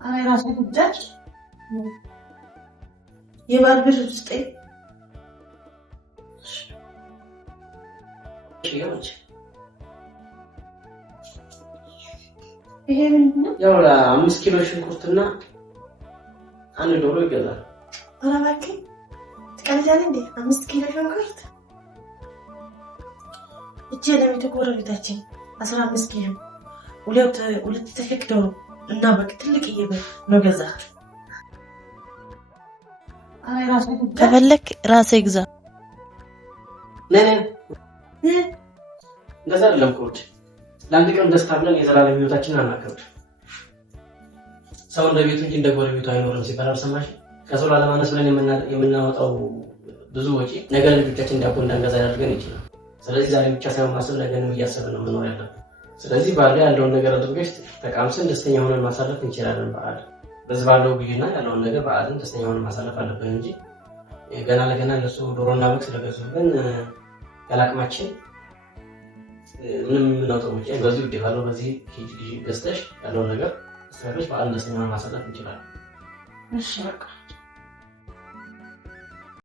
አይ ራሴ ጉዳይ የባልብር ውስጥ ይሄ ምንድነው? ያው 5 ኪሎ ሽንኩርትና 1 ዶሮ ይገዛል። ኧረ እባክህ ትቀልዳለህ እንዴ? 5 ኪሎ ሽንኩርት እጄ ለቤተጎረቤታችን 15 ኪሎ ሁለት ትልቅ ዶሮ እና በቃ ትልቅ ይየበል ነው ገዛህ። አይ ራሴ ከፈለክ ራሴ ግዛ። እንደዛ አይደለም ኮድ ለአንድ ቀን ደስታ ብለን የዘላለም ህይወታችንን አናከብድ። ሰው እንደ ቤቱ እንጂ እንደ ጎረቤቱ አይኖርም ሲባል አልሰማሽ? ከሰው ላለማነስ ብለን የምናወጣው ብዙ ወጪ ነገ ልጆቻችን ዳቦ እንዳንገዛ ያደርገን ይችላል። ስለዚህ ዛሬ ብቻ ሳይሆን ማሰብ ነገንም እያሰብን ነው መኖር ያለብን። ስለዚህ ባለ ያለውን ነገር አድርገሽ ተቃምሰን ደስተኛ ሆነን ማሳለፍ እንችላለን። በዓል በዚህ ባለው ግዢና ያለውን ነገር በዓልን ደስተኛ ሆነን ማሳለፍ አለብን እንጂ ገና ለገና እነሱ ዶሮና በግ ስለገዙልን ያላቅማችን ምንም የምናውቀው ወጪ በዚህ ውድ ባለው በዚህ ገዝተሽ ያለውን ነገር አስተካክለሽ በዓልን ደስተኛ ሆነን ማሳለፍ እንችላለን። እሺ በቃ